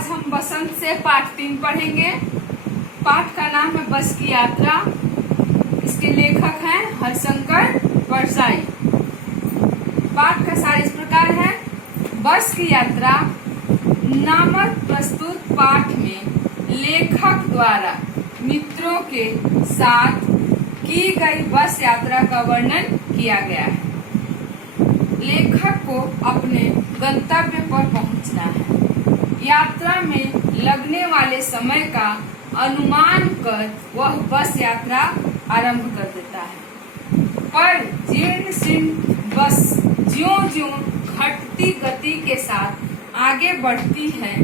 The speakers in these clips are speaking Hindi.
आज हम बसंत से पाठ 3 पढ़ेंगे। पाठ का नाम है बस की यात्रा। इसके लेखक हैं हरिशंकर परसाई। पाठ का सार इस प्रकार है। बस की यात्रा नामक प्रस्तुत पाठ में लेखक द्वारा मित्रों के साथ की गई बस यात्रा का वर्णन किया गया है। लेखक को अपने गंतव्य पर पहुंचना है। यात्रा में लगने वाले समय का अनुमान कर वह बस यात्रा आरंभ कर देता है। पर जीर्ण शीर्ण बस ज्यों-ज्यों घटती गति के साथ आगे बढ़ती है,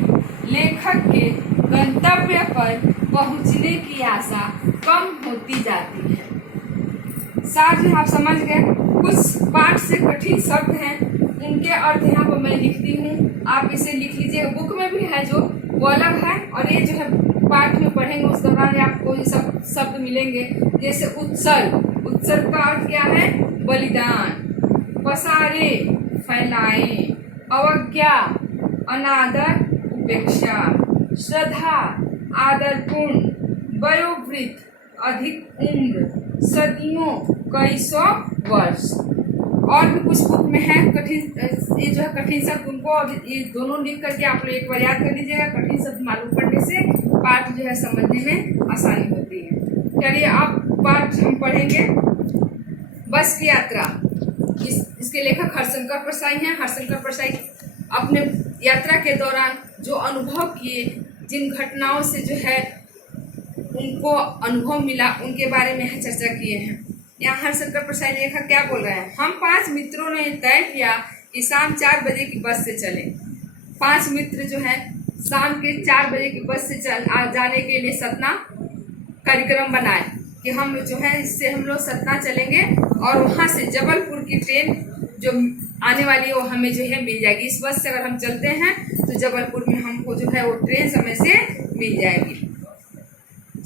लेखक के गंतव्य पर पहुंचने की आशा कम होती जाती है। साथ ही आप समझ गए। कुछ पाठ से कठिन शब्द हैं, उनके अर्थ यहाँ पर मैं लिखती हूँ, आप इसे लिख लीजिएगा। बुक में भी है जो वो अलग है, और ये जो है पाठ में पढ़ेंगे उस दौरान आपको ये सब शब्द मिलेंगे। जैसे उत्सर्ग, उत्सर्ग का अर्थ क्या है? बलिदान। पसारे, फैलाए। अवज्ञा, अनादर, उपेक्षा। श्रद्धा, आदरपूर्ण। वयोवृद्ध, अधिक उम्र। सदियों, कई सौ वर्ष। और भी कुछ बुक में है कठिन, ये जो है कठिन शब्द, उनको ये दोनों लिख करके आप लोग एक बार याद कर लीजिएगा। कठिन शब्द मालूम करने से पाठ जो है समझने में आसानी होती है। चलिए अब पाठ हम पढ़ेंगे। बस की यात्रा। इसके लेखक हरिशंकर परसाई हैं। हरिशंकर परसाई अपने यात्रा के दौरान जो अनुभव किए, जिन घटनाओं से जो है उनको अनुभव मिला, उनके बारे में चर्चा किए हैं। यहाँ हरिशंकर परसाई लेखक क्या बोल रहे हैं? हम 5 मित्रों ने तय किया कि शाम 4 बजे की बस से चले। 5 मित्र जो है शाम के 4 बजे की बस से जाने के लिए सतना कार्यक्रम बनाए कि हम जो है इससे हम लोग सतना चलेंगे और वहाँ से जबलपुर की ट्रेन जो आने वाली है वो हमें जो है मिल जाएगी। इस बस से अगर हम चलते हैं तो जबलपुर में हमको जो है वो ट्रेन समय से मिल जाएगी।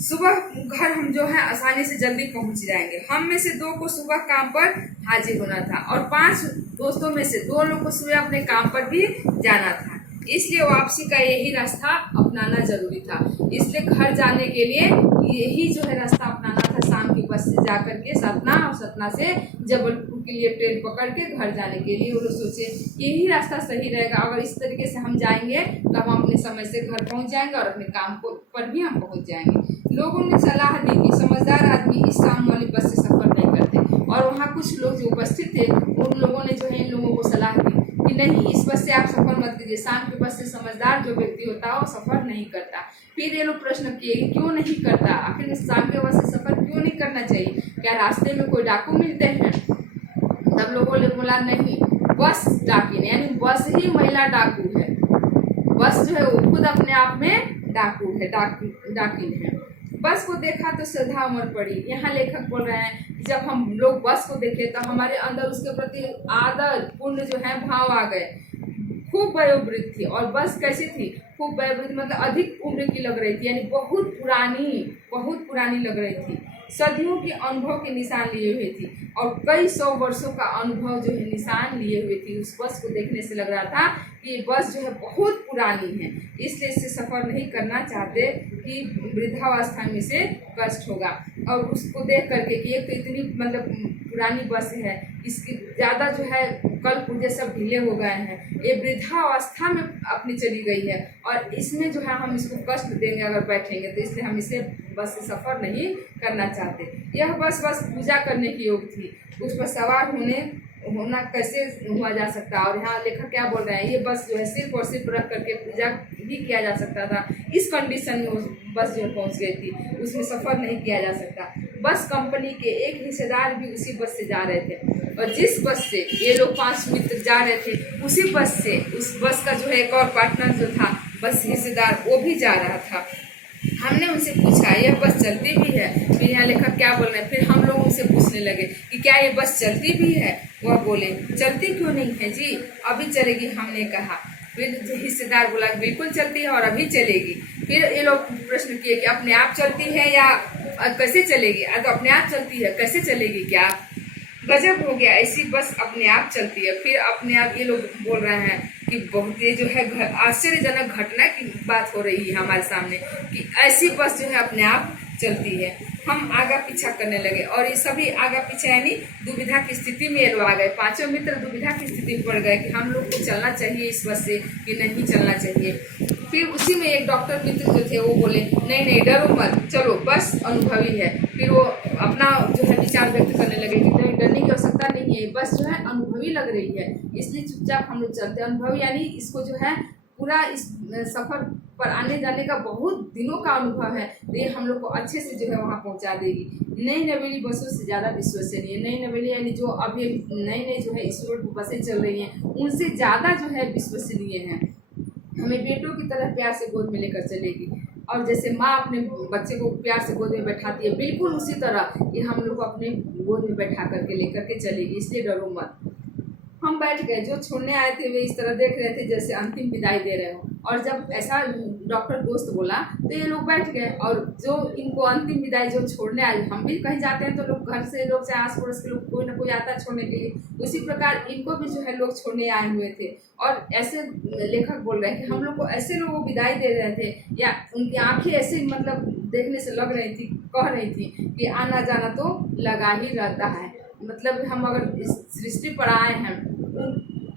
सुबह घर हम जो है आसानी से जल्दी पहुंच जाएंगे। हम में से 2 को सुबह काम पर हाजिर होना था और 5 दोस्तों में से 2 लोग को सुबह अपने काम पर भी जाना था, इसलिए वापसी का यही रास्ता अपनाना जरूरी था। इसलिए घर जाने के लिए यही जो है रास्ता अपनाना था, शाम की बस से जाकर के सतना और सतना से जबलपुर के लिए ट्रेन पकड़ के घर जाने के लिए वो लोग सोचे यही रास्ता सही रहेगा। अगर इस तरीके से हम जाएंगे तो हम अपने समय से घर पहुंच जाएंगे और अपने काम पर भी हम पहुंच जाएंगे। लोगों ने सलाह दी कि समझदार आदमी इस शाम वाली बस से सफर नहीं करते, और वहाँ कुछ लोग जो उपस्थित थे उन लोगों ने जो है इन लोगों को सलाह दी कि नहीं, इस बस से आप सफर मत कीजिए। शाम की बस से समझदार जो व्यक्ति होता है वो सफर नहीं करता। फिर ये लोग प्रश्न किए कि क्यों नहीं करता, आखिर शाम के बस से सफर क्यों नहीं करना चाहिए? क्या रास्ते में कोई डाकू मिलते हैं? तब लोगों ने बोला नहीं, बस डाकिन यानी बस ही महिला डाकू है। बस जो है वो खुद अपने आप में डाकू है, डाकिन है। बस को देखा तो श्रद्धा उमड़ पड़ी। यहाँ लेखक बोल रहे हैं कि जब हम लोग बस को देखे तो हमारे अंदर उसके प्रति आदर पूर्ण जो है भाव आ गए। खूब वयोवृद्ध थी, और बस कैसी थी? खूब वयोवृद्ध मतलब अधिक उम्र की लग रही थी, यानी बहुत पुरानी लग रही थी। सदियों के अनुभव के निशान लिए हुए थी और कई 100 वर्षों का अनुभव जो है निशान लिए हुए थी। उस बस को देखने से लग रहा था कि ये बस जो है बहुत पुरानी है, इसलिए इससे सफ़र नहीं करना चाहते कि वृद्धावस्था में से कष्ट होगा। और उसको देख करके कि एक तो इतनी मतलब पुरानी बस है, इसकी ज़्यादा जो है कल पुर्जे सब ढीले हो गए हैं, ये वृद्धावस्था में अपनी चली गई है और इसमें जो है हम इसको कष्ट देंगे अगर बैठेंगे, तो इसलिए हम इसे बस से सफ़र नहीं करना चाहते। यह बस पूजा करने की योग थी, उस पर सवार होना कैसे हुआ जा सकता? और यहाँ लेखक क्या बोल रहे हैं? ये बस जो है सिर्फ और सिर्फ रख करके पूजा भी किया जा सकता था। इस कंडीशन में उस बस जो पहुँच गई थी, उसमें सफ़र नहीं किया जा सकता। बस कंपनी के एक हिस्सेदार भी उसी बस से जा रहे थे, और जिस बस से ये लोग 5 मित्र जा रहे थे उसी बस से उस बस का जो है एक और पार्टनर जो था बस हिस्सेदार, वो भी जा रहा था। हमने उनसे पूछा यह बस चलती भी है? फिर यहाँ लेखक क्या बोल रहे हैं? फिर हम लोग उनसे पूछने लगे कि क्या ये बस चलती भी है? वह बोले चलती क्यों नहीं है जी, अभी चलेगी। हमने कहा, फिर हिस्सेदार बोला बिल्कुल चलती है और अभी चलेगी। फिर ये लोग प्रश्न किए कि अपने आप चलती है या कैसे चलेगी? तो अपने आप चलती है, कैसे चलेगी क्या? गजब हो गया, ऐसी बस अपने आप चलती है। फिर अपने आप ये लोग बोल रहे हैं कि बहुत ये जो है आश्चर्यजनक घटना की बात हो रही है हमारे सामने कि ऐसी बस जो है अपने आप चलती है। हम आगा पीछा करने लगे और ये सभी आगा पीछा यानी दुविधा की स्थिति में ये लोग आ गए। पांचों मित्र दुविधा की स्थिति में पड़ गए कि हम लोग को चलना चाहिए इस बस से कि नहीं चलना चाहिए। फिर उसी में एक डॉक्टर मित्र जो थे वो बोले नहीं नहीं डरो मत, चलो बस अनुभवी है। फिर वो अपना जो है विचार व्यक्त करने लगे कि नहीं डरने की आवश्यकता नहीं है, बस जो है अनुभवी लग रही है इसलिए चुपचाप हम लोग चलते हैं। अनुभवी यानी इसको जो है पूरा इस सफर पर आने जाने का बहुत दिनों का अनुभव है, तो ये हम लोग को अच्छे से जो है वहाँ पहुँचा देगी। नई नवेली बसों से ज़्यादा विश्वसनीय, नई नवेली यानी जो अभी नई नई जो है इस रोड पर बसें चल रही हैं उनसे ज़्यादा जो है विश्वसनीय है। हमें बेटों की तरह प्यार से गोद में लेकर चलेगी और जैसे माँ अपने बच्चे को प्यार से गोद में बैठाती है बिल्कुल उसी तरह ये हम लोग को अपने गोद में बैठा करके लेकर के चलेगी, इसलिए डरो मत। हम बैठ गए, जो छोड़ने आए थे वे इस तरह देख रहे थे जैसे अंतिम विदाई दे रहे हो। और जब ऐसा डॉक्टर दोस्त बोला तो ये लोग बैठ गए और जो इनको अंतिम विदाई जो छोड़ने आए, हम भी कहीं जाते हैं तो लोग घर से लोग चाहे आस पड़ोस के लोग कोई ना कोई आता है छोड़ने के लिए, उसी प्रकार इनको भी जो है लोग छोड़ने आए हुए थे। और ऐसे लेखक बोल रहे हैं कि हम लोग को ऐसे लोग विदाई दे रहे थे या उनकी आंखें ऐसे मतलब देखने से लग रही थी, कह रही थी कि आना जाना तो लगा ही रहता है। मतलब हम अगर इस सृष्टि पर आए हैं,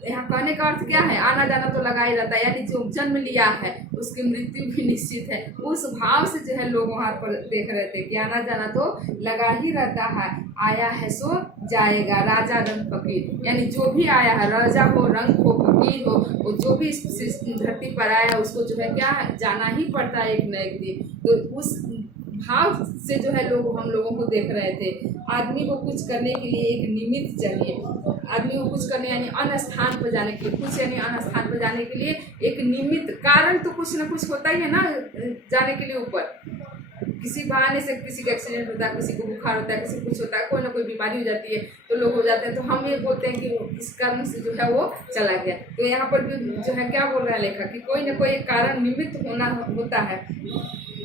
यहाँ कहने का अर्थ क्या है, आना जाना तो लगा ही रहता है, यानी जो जन्म लिया है उसकी मृत्यु भी निश्चित है। उस भाव से जो है लोग वहाँ पर देख रहे थे कि आना जाना तो लगा ही रहता है, आया है सो जाएगा राजा रंग फकीर, यानी जो भी आया है राजा हो रंग हो फकीर हो, वो जो भी इस धरती पर आया है उसको जो है क्या जाना ही पड़ता है एक न एक दिन। तो उस भाव से जो है लोग हम लोगों को देख रहे थे। आदमी को कुछ करने के लिए एक निमित्त चाहिए, आदमी को कुछ करने यानी अन्य स्थान पर जाने के लिए, कुछ यानी अन्य स्थान पर जाने के लिए एक निमित्त कारण तो कुछ ना कुछ होता ही है ना जाने के लिए ऊपर। किसी बहाने से किसी का एक्सीडेंट होता है, किसी को बुखार होता है, किसी को कुछ होता है, कोई ना कोई बीमारी हो जाती है तो लोग हो जाते हैं, तो हम ये बोलते हैं कि इस कारण से जो है वो चला गया। तो यहाँ पर भी जो है क्या बोल रहा है लेखक कि कोई ना कोई एक कारण निमित्त होना होता है।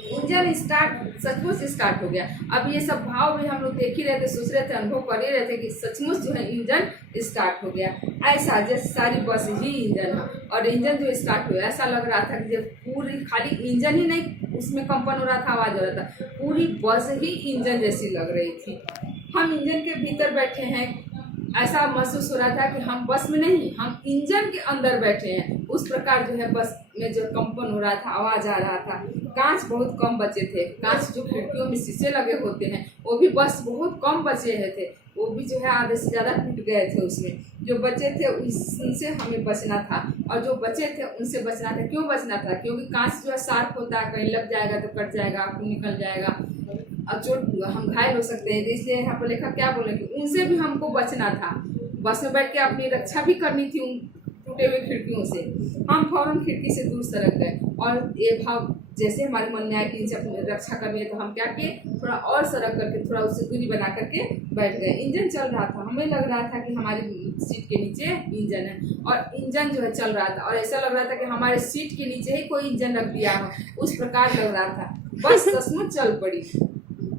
इंजन स्टार्ट सचमुच स्टार्ट हो गया। अब ये सब भाव भी हम लोग देख ही रहे थे, सोच रहे थे, अनुभव कर ही रहे थे कि सचमुच जो है इंजन स्टार्ट हो गया। ऐसा जैसे सारी बस ही इंजन है और इंजन जो स्टार्ट हुआ ऐसा लग रहा था कि जब पूरी खाली इंजन ही नहीं उसमें कंपन हो रहा था, आवाज हो रहा था, पूरी बस ही इंजन जैसी लग रही थी। हम इंजन के भीतर बैठे हैं, ऐसा महसूस हो रहा था कि हम बस में नहीं, हम इंजन के अंदर बैठे हैं। उस प्रकार जो है बस में जो कंपन हो रहा था, आवाज आ रहा था। कांच बहुत कम बचे थे, कांच जो खिड़कियों में शीशे लगे होते हैं वो भी बस बहुत कम बचे थे, वो भी जो है आधे से ज़्यादा टूट गए थे। उसमें जो बचे थे उनसे हमें बचना था और जो बचे थे उनसे बचना था। क्यों बचना था? क्योंकि कांच जो है शार्प होता है, कहीं लग जाएगा तो कट जाएगा, आपको निकल जाएगा और चोट हम घायल हो सकते हैं। इसलिए यहाँ पर लेखक क्या बोले कि उनसे भी हमको बचना था। बस में बैठ के अपनी रक्षा भी करनी थी उन टूटे हुए खिड़कियों से। हम फौरन खिड़की से दूर सरक गए और ये भाव जैसे हमारे मन में आया कि इनसे अपनी रक्षा करनी है तो हम क्या किए, थोड़ा और सरक करके थोड़ा उससे दूरी बना करके बैठ गए। इंजन चल रहा था, हमें लग रहा था कि हमारी सीट के नीचे इंजन है और इंजन जो है चल रहा था और ऐसा लग रहा था कि हमारे सीट के नीचे ही कोई इंजन रख दिया हो, उस प्रकार लग रहा था। बस सचमुच चल पड़ी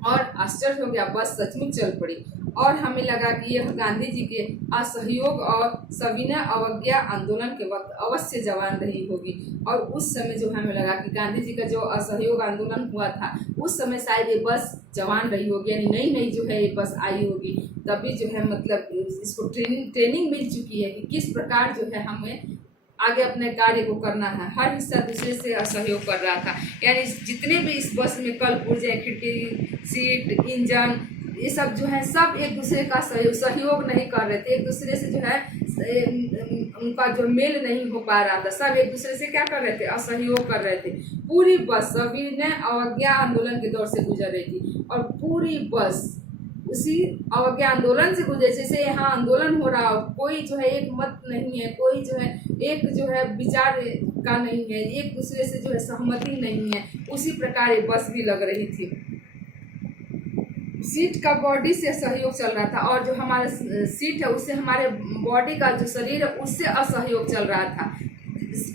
और आश्चर्य हो गया, बस सचमुच चल पड़ी और हमें लगा कि यह गांधी जी के असहयोग और सविनय अवज्ञा आंदोलन के वक्त अवश्य जवान रही होगी। और उस समय जो हमें लगा कि गांधी जी का जो असहयोग आंदोलन हुआ था उस समय शायद ये बस जवान रही होगी, यानी नई नई जो है ये बस आई होगी, तभी जो है मतलब इसको ट्रेनिंग मिल चुकी है कि किस प्रकार जो है हमें आगे अपने कार्य को करना है। हर हिस्सा दूसरे से असहयोग कर रहा था, यानी जितने भी इस बस में कल पुर्जे, खिड़की, सीट, इंजन, ये सब जो है सब एक दूसरे का सहयोग नहीं कर रहे थे। एक दूसरे से जो है उनका जो मेल नहीं हो पा रहा था, सब एक दूसरे से क्या कर रहे थे, असहयोग कर रहे थे। पूरी बस सविनय अवज्ञा आंदोलन के दौर से गुजर रही थी और पूरी बस उसी अवज्ञा आंदोलन से गुजरे। जैसे यहाँ आंदोलन हो रहा हो, कोई जो है एक मत नहीं है, कोई जो है एक जो है विचार का नहीं है, एक दूसरे से जो है सहमति नहीं है, उसी प्रकार ये बस भी लग रही थी। सीट का बॉडी से सहयोग चल रहा था और जो हमारा सीट है उससे हमारे बॉडी का जो शरीर है उससे असहयोग चल रहा था।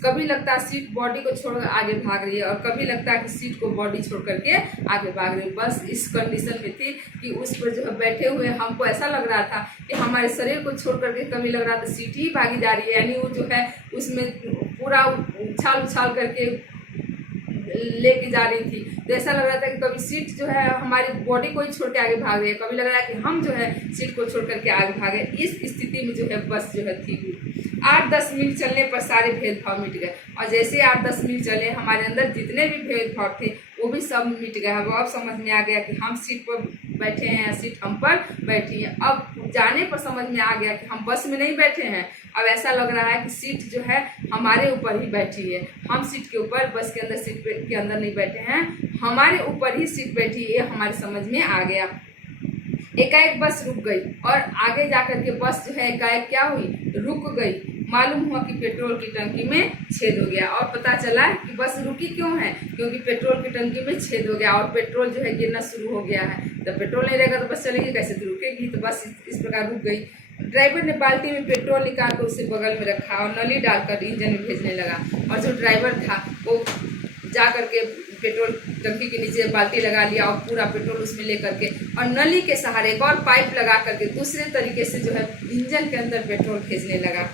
कभी लगता है सीट बॉडी को छोड़कर आगे भाग रही है और कभी लगता है कि सीट को बॉडी छोड़ करके आगे भाग रही है। बस इस कंडीशन में थी कि उस पर जो है बैठे हुए हमको ऐसा लग रहा था कि हमारे शरीर को छोड़ करके कभी लग रहा था सीट ही भागी जा रही है, यानी वो जो है उसमें पूरा उछाल उछाल करके लेके जा रही थी। तो ऐसा लग रहा था कि कभी सीट जो है हमारी बॉडी को ही छोड़ के आगे भाग रही है, कभी लग रहा है कि हम जो है सीट को छोड़ करके आगे भागे। इस स्थिति में जो है बस जो है थी। 8-10 मिनट चलने पर सारे भेदभाव मिट गए और जैसे 8-10 मिनट चले हमारे अंदर जितने भी भेदभाव थे वो भी सब मिट गया। अब समझ में आ गया कि हम सीट पर बैठे हैं या सीट हम पर बैठी है। अब जाने पर समझ में आ गया कि हम बस में नहीं बैठे हैं, अब ऐसा लग रहा है कि सीट जो है हमारे ऊपर ही बैठी है। हम सीट के ऊपर, बस के अंदर सीट के अंदर नहीं बैठे हैं, हमारे ऊपर ही सीट बैठी है, हमारे समझ में आ गया। एकाएक बस रुक गई और आगे जाकर के बस जो है एकाएक क्या हुई, रुक गई। मालूम हुआ कि पेट्रोल की टंकी में छेद हो गया और पता चला कि बस रुकी क्यों है, क्योंकि पेट्रोल की टंकी में छेद हो गया और पेट्रोल जो है गिरना शुरू हो गया है। तो पेट्रोल नहीं रहेगा तो बस चलेगी कैसे, तो रुकेगी। तो बस इस प्रकार रुक गई। ड्राइवर ने बाल्टी में पेट्रोल निकाल कर उसे बगल में रखा और नली डालकर इंजन में भेजने लगा और जो ड्राइवर था वो जा करके पेट्रोल टंकी के नीचे बाल्टी लगा लिया और पूरा पेट्रोल उसमें ले करके और नली के सहारे एक और पाइप लगा करके दूसरे तरीके से जो है इंजन के अंदर पेट्रोल भेजने लगा।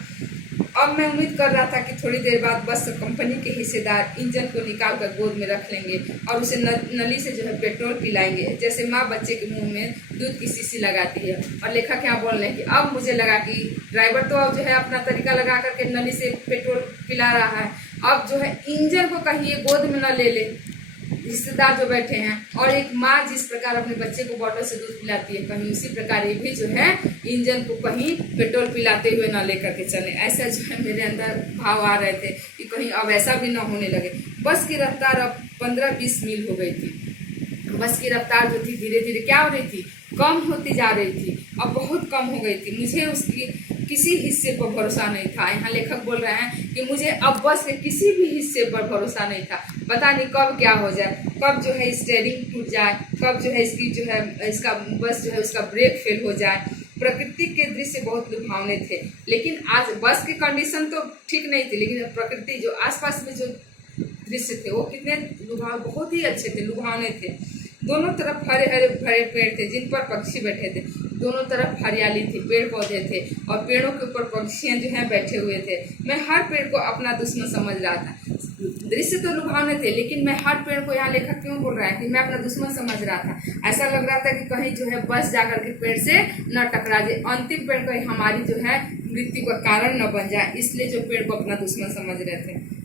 अब मैं उम्मीद कर रहा था कि थोड़ी देर बाद बस कंपनी के हिस्सेदार इंजन को निकाल कर गोद में रख लेंगे और उसे नली से जो है पेट्रोल पिलाएंगे, जैसे माँ बच्चे के मुंह में दूध की शीशी लगाती है। और लेखक क्या बोल रहे हैं कि अब मुझे लगा कि ड्राइवर तो अब जो है अपना तरीका लगा करके नली से पेट्रोल पिला रहा है, अब जो है इंजन को कहीं गोद में न ले ले रिश्तेदार जो बैठे हैं, और एक माँ जिस प्रकार अपने बच्चे को बॉटल से दूध पिलाती है कहीं उसी प्रकार ये भी जो है इंजन को कहीं पेट्रोल पिलाते हुए ना लेकर के चले। ऐसा जो है मेरे अंदर भाव आ रहे थे कि कहीं अब ऐसा भी ना होने लगे। बस की रफ्तार अब 15-20 मील हो गई थी। बस की रफ्तार जो थी धीरे धीरे क्या हो रही थी, कम होती जा रही थी, अब बहुत कम हो गई थी। मुझे उसकी किसी हिस्से पर भरोसा नहीं था। यहाँ लेखक बोल रहे हैं कि मुझे अब बस के किसी भी हिस्से पर भरोसा नहीं था। पता नहीं कब क्या हो जाए, कब जो है स्टीयरिंग टूट जाए, कब जो है इसकी जो है इसका बस जो है उसका ब्रेक फेल हो जाए। प्रकृति के दृश्य बहुत लुभावने थे, लेकिन आज बस की कंडीशन तो ठीक नहीं थी, लेकिन प्रकृति जो आसपास में जो दृश्य थे वो कितने बहुत ही अच्छे थे, लुभावने थे। दोनों तरफ हरे हरे भरे पेड़ थे जिन पर पक्षी बैठे थे। दोनों तरफ हरियाली थी, पेड़ पौधे थे और पेड़ों के ऊपर पक्षियां जो हैं बैठे हुए थे। मैं हर पेड़ को अपना दुश्मन समझ रहा था। दृश्य तो लुभावने थे, लेकिन मैं हर पेड़ को, यहाँ लेखक क्यों बोल रहा है कि मैं अपना दुश्मन समझ रहा था। ऐसा लग रहा था कि कहीं जो है बस जाकर के पेड़ से न टकरा जाए, अंतिम पेड़ कहीं हमारी जो है मृत्यु का कारण न बन जाए, इसलिए जो पेड़ को अपना दुश्मन समझ रहे थे।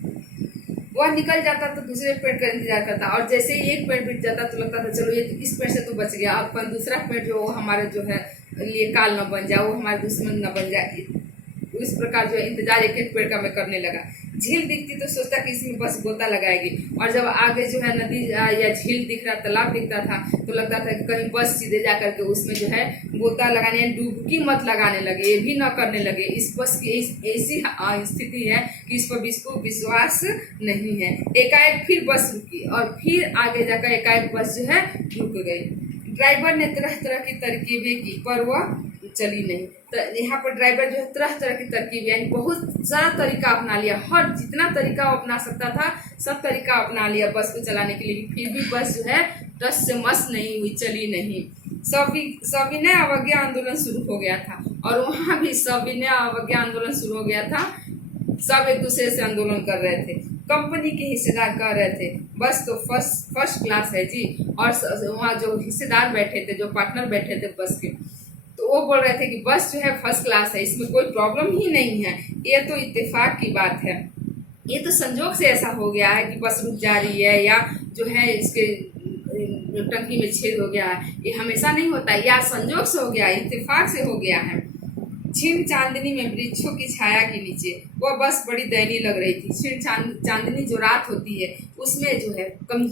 वह निकल जाता तो दूसरे पेड़ का इंतजार करता और जैसे ही एक पेड़ बीत जाता तो लगता था चलो ये इस पेड़ से तो बच गया, अब दूसरा पेड़ जो हमारे जो है लिए काल न बन जाए, वो हमारे दुश्मन न बन जाए। इस प्रकार जो है इंतजार एक एक पेड़ का मैं करने लगा। झील दिखती तो सोचता कि इसमें बस गोता लगाएगी, और जब आगे जो है नदी या झील दिख रहा, तालाब दिखता था तो लगता था कि कहीं बस सीधे जा करके उसमें जो है गोता लगाने, डुबकी मत लगाने लगे, ये भी न करने लगे। इस बस की ऐसी स्थिति है कि इस पर इसको विश्वास नहीं है। एकाएक फिर बस रुकी और फिर आगे जाकर एकाएक बस जो है रुक गई। ड्राइवर ने तरह तरह की तरकीबें की पर वह चली नहीं। तो यहाँ पर ड्राइवर जो है तरह तरह की तरकीब यानी बहुत सारा तरीका अपना लिया, हर जितना तरीका अपना सकता था सब तरीका अपना लिया बस को चलाने के लिए, फिर भी बस जो है टस से मस नहीं हुई, चली नहीं। सविनय अवज्ञा आंदोलन शुरू हो गया था और वहाँ भी सविनय अवज्ञा आंदोलन शुरू हो गया था। सब एक दूसरे से आंदोलन कर रहे थे। कंपनी के हिस्सेदार कह रहे थे बस तो फर्स्ट क्लास है जी, और वहाँ जो हिस्सेदार बैठे थे, जो पार्टनर बैठे थे बस के, तो वो बोल रहे थे कि बस जो है फर्स्ट क्लास है, इसमें कोई प्रॉब्लम ही नहीं है, ये तो इत्तेफाक की बात है, ये तो संजोग से ऐसा हो गया है कि बस रुक जा रही है या जो है इसके टंकी में छेद हो गया है, ये हमेशा नहीं होता, या संजोग से हो गया, इत्तेफाक से हो गया है। क्षीण चांदनी में वृक्षों की छाया के नीचे वह बस बड़ी दयनीय लग रही थी। क्षीण चांदनी जो रात होती है उसमें जो है कम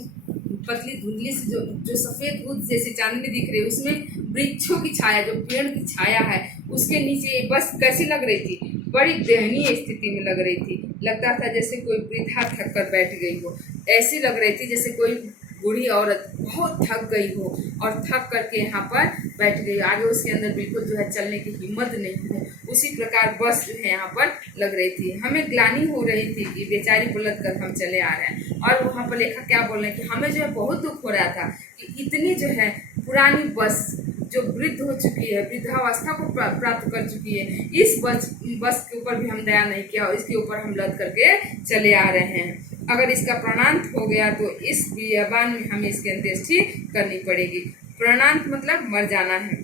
पतली धुंधली से जो सफेद दूध जैसी चांदनी दिख रही है, उसमें वृक्षों की छाया, जो पेड़ की छाया है उसके नीचे बस कैसी लग रही थी, बड़ी दयनीय स्थिति में लग रही थी। लगता था जैसे कोई वृद्धा थक कर बैठ गई हो, ऐसी लग रही थी जैसे कोई बूढ़ी औरत बहुत थक गई हो और थक करके यहाँ पर बैठ गई, आगे उसके अंदर बिल्कुल जो है चलने की हिम्मत नहीं है। उसी प्रकार बस जो है यहाँ पर लग रही थी। हमें ग्लानि हो रही थी कि बेचारी पलट कर हम चले आ रहे हैं। और वहाँ पर लेखक क्या बोल रहे हैं कि हमें जो है बहुत दुख हो रहा था कि इतनी जो है पुरानी बस जो वृद्ध हो चुकी है, वृद्धावस्था को प्राप्त कर चुकी है, इस बस के ऊपर भी हम दया नहीं किया और इसके ऊपर हम लद करके चले आ रहे हैं। अगर इसका प्राणांत हो गया तो इस बियाबान में हमें इसकी अंत्येष्टि करनी पड़ेगी। प्राणांत मतलब मर जाना है।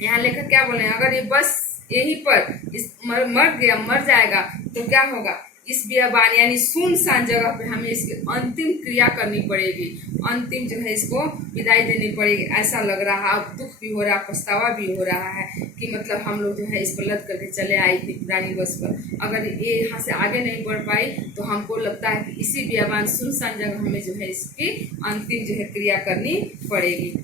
यहाँ लेखक क्या बोले हैं, अगर ये बस यहीं पर मर जाएगा तो क्या होगा, इस बियाबान यानी सुनसान जगह पे हमें इसकी अंतिम क्रिया करनी पड़ेगी, अंतिम जो है इसको विदाई देनी पड़ेगी। ऐसा लग रहा, अब दुख भी हो रहा, पछतावा भी हो रहा है कि मतलब हम लोग जो है इस पर लद करके चले आए थी पुरानी बस पर। अगर ये यहाँ से आगे नहीं बढ़ पाई तो हमको लगता है कि इसी बियाबान सुनसान जगह हमें जो है इसकी अंतिम जो है क्रिया करनी पड़ेगी।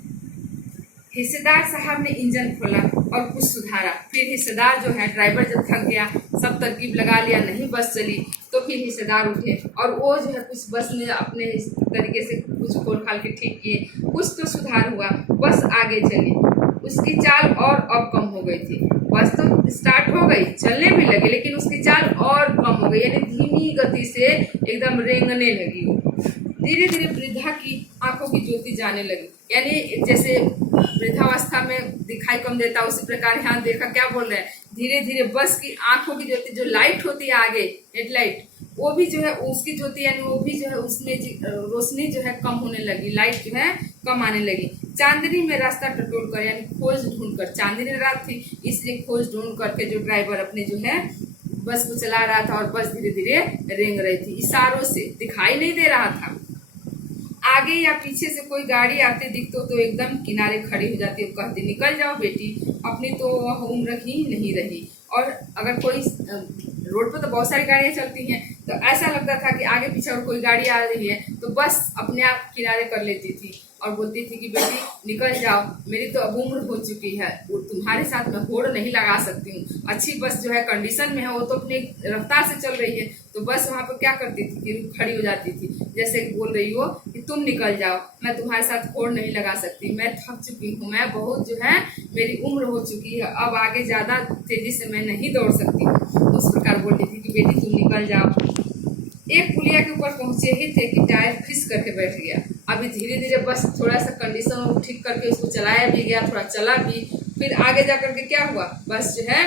हिस्सेदार साहब ने इंजन खोला और कुछ सुधारा। फिर हिस्सेदार जो है, ड्राइवर जब थक गया, सब तरकीब लगा लिया, नहीं बस चली, तो फिर हिस्सेदार उठे और वो जो है कुछ बस ने अपने तरीके से कुछ खोल खाल के ठीक किए, कुछ तो सुधार हुआ, बस आगे चली। उसकी चाल और अब कम हो गई थी। बस तो स्टार्ट हो गई, चलने भी लगी, लेकिन उसकी चाल और कम हो गई, यानी धीमी गति से एकदम रेंगने लगी। धीरे धीरे वृद्धा की आंखों की ज्योति जाने लगी, यानी जैसे वृद्धावस्था में दिखाई कम देता, उसी प्रकार यहाँ देखा क्या बोल रहे हैं, धीरे धीरे बस की आंखों की ज्योति, जो लाइट होती है आगे हेडलाइट, वो भी जो है उसकी ज्योति यानी वो भी जो है उसमें रोशनी जो है कम होने लगी, लाइट जो है कम आने लगी। चांदनी में रास्ता टटोल कर यानी खोज ढूंढ कर, चांदनी रात थी इसलिए खोज ढूंढ करके जो ड्राइवर अपने जो है बस को चला रहा था और बस धीरे धीरे रेंग रही थी, इशारों से, दिखाई नहीं दे रहा था। आगे या पीछे से कोई गाड़ी आते दिखतो तो एकदम किनारे खड़ी हो जाती और कहती, निकल जाओ बेटी, अपनी तो उम्र ही नहीं रही। और अगर कोई रोड पर तो बहुत सारी गाड़ियां चलती हैं, तो ऐसा लगता था कि आगे पीछे और कोई गाड़ी आ रही है तो बस अपने आप किनारे कर लेती थी और बोलती थी कि बेटी निकल जाओ, मेरी तो अब उम्र हो चुकी है, वो तुम्हारे साथ मैं होड़ नहीं लगा सकती हूँ। अच्छी बस जो है कंडीशन में है, वो तो अपनी रफ्तार से चल रही है, तो बस वहाँ पर क्या करती थी कि खड़ी हो जाती थी, जैसे कि बोल रही हो कि तुम निकल जाओ, मैं तुम्हारे साथ होड़ नहीं लगा सकती, मैं थक चुकी हूँ, मैं बहुत जो है मेरी उम्र हो चुकी है, अब आगे ज्यादा तेजी से मैं नहीं दौड़ सकती हूँ। उस प्रकार बोलती थी कि बेटी तुम निकल जाओ। एक पुलिया के ऊपर पहुंचे ही थे कि टायर फिस करके बैठ गया। अभी धीरे धीरे बस थोड़ा सा कंडीशन ठीक करके उसको चलाया भी गया, थोड़ा चला भी, फिर आगे जा करके क्या हुआ, बस जो है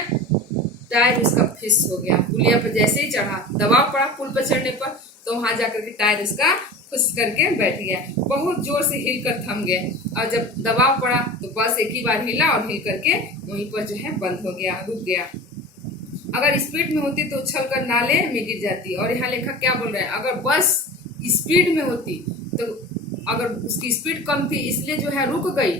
टायर उसका फिस हो गया। पुलिया पर जैसे ही चढ़ा, दबाव पड़ा पुल पर चढ़ने पर, तो वहां जाकर के टायर उसका फुस करके बैठ गया, बहुत जोर से हिल कर थम गया। और जब दबाव पड़ा तो बस एक ही बार हिला और हिल करके वहीं पर जो है बंद हो गया, रुक गया। अगर स्पीड में होती तो उछल कर नाले में गिर जाती। और यहाँ लेखक क्या बोल रहे हैं, अगर बस स्पीड में होती तो, अगर उसकी स्पीड कम थी इसलिए जो है रुक गई,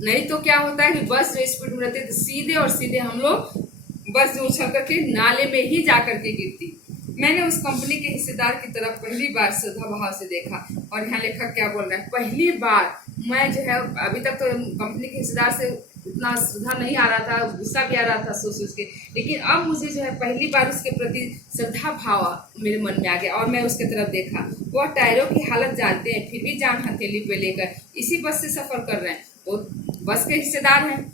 नहीं तो क्या होता है कि बस जो स्पीड में रहती है तो सीधे और सीधे हम लोग बस जो उछल करके नाले में ही जा करके गिरती। मैंने उस कंपनी के हिस्सेदार की तरफ पहली बार श्रद्धा भाव से देखा। और यहाँ लेखक क्या बोल रहे हैं, पहली बार मैं जो है, अभी तक तो कंपनी के हिस्सेदार से उतना श्रद्धा नहीं आ रहा था, गुस्सा भी आ रहा था सोच सोच के, लेकिन अब मुझे जो है पहली बार उसके प्रति श्रद्धा भाव मेरे मन में आ गया और मैं उसके तरफ देखा। वह टायरों की हालत जानते हैं, फिर भी जान हथेली पे लेकर इसी बस से सफर कर रहे हैं। वो बस के हिस्सेदार हैं,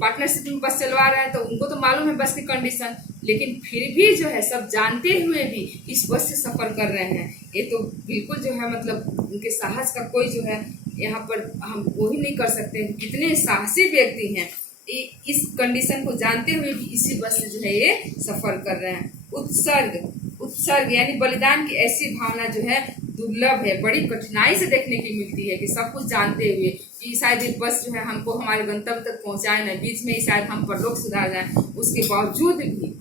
पार्टनरशिप में बस चलवा रहे हैं, तो उनको तो मालूम है बस की कंडीशन, लेकिन फिर भी जो है सब जानते हुए भी इस बस से सफर कर रहे हैं। ये तो बिल्कुल जो है मतलब उनके साहस का कोई जो है यहाँ पर हम वो ही नहीं कर सकते, कितने साहसी व्यक्ति हैं, इस कंडीशन को जानते हुए भी इसी बस से जो है ये सफर कर रहे हैं। उत्सर्ग यानी बलिदान की ऐसी भावना जो है दुर्लभ है, बड़ी कठिनाई से देखने की मिलती है कि सब कुछ जानते हुए कि शायद ये बस जो है हमको हमारे गंतव्य तक पहुंचाए न, बीच में ही शायद हम परलोक सुधार जाए, उसके बावजूद भी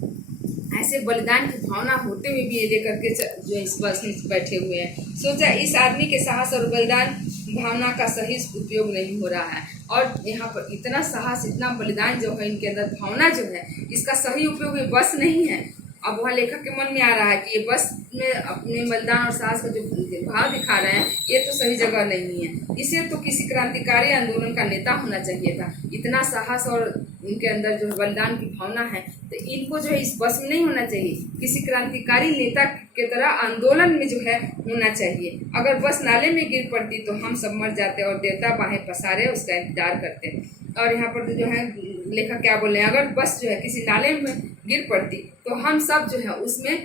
ऐसे बलिदान की भावना होते हुए भी ये लेकर के जो इस बस में बैठे हुए हैं। सोचा इस आदमी के साहस और बलिदान भावना का सही उपयोग नहीं हो रहा है, और यहाँ पर इतना साहस, इतना बलिदान जो है इनके अंदर भावना जो है, इसका सही उपयोग ये बस नहीं है। अब वह लेखक के मन में आ रहा है कि ये बस में अपने बलिदान और साहस का जो भाव दिखा रहे हैं ये तो सही जगह नहीं है, इसे तो किसी क्रांतिकारी आंदोलन का नेता होना चाहिए था। इतना साहस और इनके अंदर जो बलिदान की भावना है तो इनको जो है इस बस में नहीं होना चाहिए, किसी क्रांतिकारी नेता के तरह आंदोलन में जो है होना चाहिए। अगर बस नाले में गिर पड़ती तो हम सब मर जाते और देवता बाहें पसारे उसका इंतजार करते। और यहाँ पर जो है लेखक क्या बोल रहे हैं, अगर बस जो है किसी नाले में गिर पड़ती तो हम सब जो है उसमें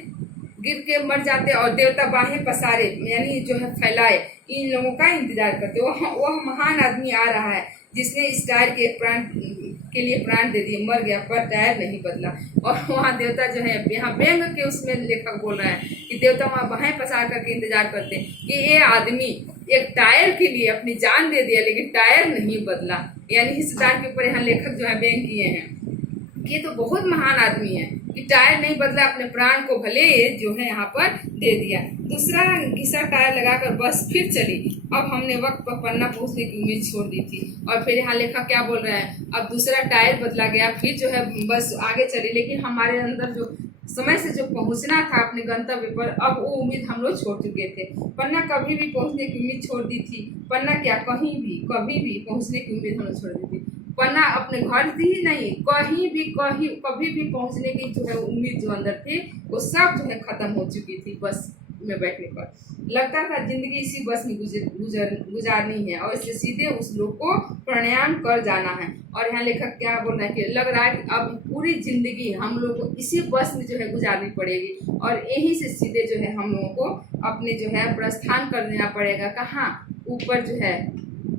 गिर के मर जाते और देवता बाहें पसारे यानी जो है फैलाए इन लोगों का इंतजार करते। वह महान आदमी आ रहा है जिसने इस टायर के प्राण के लिए प्राण दे दिए, मर गया पर टायर नहीं बदला। और वहाँ देवता जो है यहाँ व्यंग के उसमें लेखक बोल रहा है कि देवता वहाँ बाहें पसार करके इंतजार करते कि ये आदमी एक टायर के लिए अपनी जान दे दिया लेकिन टायर नहीं बदला। यानी हिस्सेदार के ऊपर यहाँ लेखक जो है व्यंग किए हैं ये तो बहुत महान आदमी है कि टायर नहीं बदला, अपने प्राण को भले जो है यहाँ पर दे दिया। दूसरा घिसा टायर लगाकर बस फिर चली। अब हमने वक्त पर पन्ना पहुंचने की उम्मीद छोड़ दी थी। और फिर यहाँ लेखक क्या बोल रहे हैं, अब दूसरा टायर बदला गया, फिर जो है बस आगे चली, लेकिन हमारे अंदर जो समय से जो पहुंचना था अपने गंतव्य पर, अब वो उम्मीद हम लोग छोड़ चुके थे। पन्ना कभी भी पहुंचने की उम्मीद छोड़ दी थी। पन्ना क्या, कहीं भी कभी भी पहुंचने की उम्मीद हम लोग छोड़ दी थी। पन्ना अपने घर थी ही नहीं, कहीं भी कभी भी पहुंचने की जो है उम्मीद जो अंदर थी वो सब जो है खत्म हो चुकी थी बस में बैठने पर। लगता था जिंदगी इसी बस में गुजारनी है और इससे सीधे उस लोग को प्राणायाम कर जाना है। और यहाँ लेखक क्या बोल रहे हैं कि लग रहा है कि अब पूरी जिंदगी हम लोग को इसी बस में जो है गुजारनी पड़ेगी और यहीं से सीधे जो है हम लोगों को अपने जो है प्रस्थान कर देना पड़ेगा। कहाँ, ऊपर जो है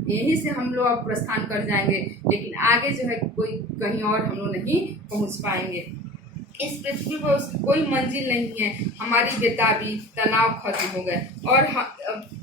यहीं से हम लोग अब प्रस्थान कर जाएंगे, लेकिन आगे जो है कोई कहीं और हम लोग नहीं पहुंच पाएंगे। इस पृथ्वी पर उसकी कोई मंजिल नहीं है, हमारी बेताबी तनाव खत्म हो गए और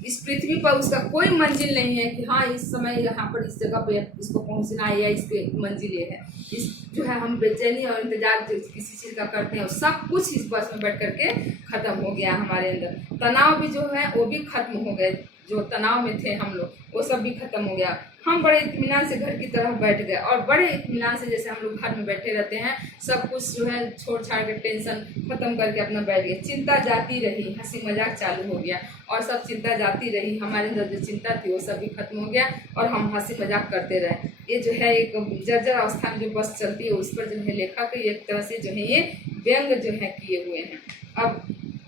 इस पृथ्वी पर उसका कोई मंजिल नहीं है कि हाँ इस समय यहाँ पर इस जगह पे इसको पहुँचना है या इसके मंजिल ये है। इस जो है हम बेचैनी और इंतजार जो किसी चीज़ का करते हैं सब कुछ इस बस में बैठ करके ख़त्म हो गया। हमारे अंदर तनाव भी जो है वो भी खत्म हो गए, जो तनाव में थे हम लोग वो सब भी खत्म हो गया। हम बड़े इत्मीनान से घर की तरफ बैठ गए और बड़े इत्मीनान से जैसे हम लोग घर में बैठे रहते हैं सब कुछ जो है छोड़ छाड़ के टेंशन खत्म करके अपना बैठ गए। चिंता जाती रही, हंसी मजाक चालू हो गया और सब चिंता जाती रही। हमारे अंदर जो चिंता थी वो सब भी खत्म हो गया और हम हंसी मजाक करते रहे। ये जो है एक जर्जर अवस्था में जो बस चलती है उस पर जो है लेखक एक तरह से जो है ये व्यंग जो है किए हुए हैं। अब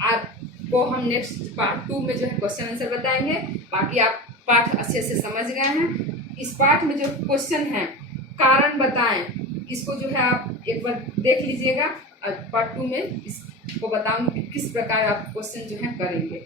आपको हम नेक्स्ट पार्ट 2 में जो है क्वेश्चन आंसर बताएंगे। बाकी आप पाठ अच्छे से समझ गए हैं। इस पाठ में जो क्वेश्चन है कारण बताएं, इसको जो है आप एक बार देख लीजिएगा और पार्ट 2 में इसको बताऊंगी कि किस प्रकार आप क्वेश्चन जो है करेंगे।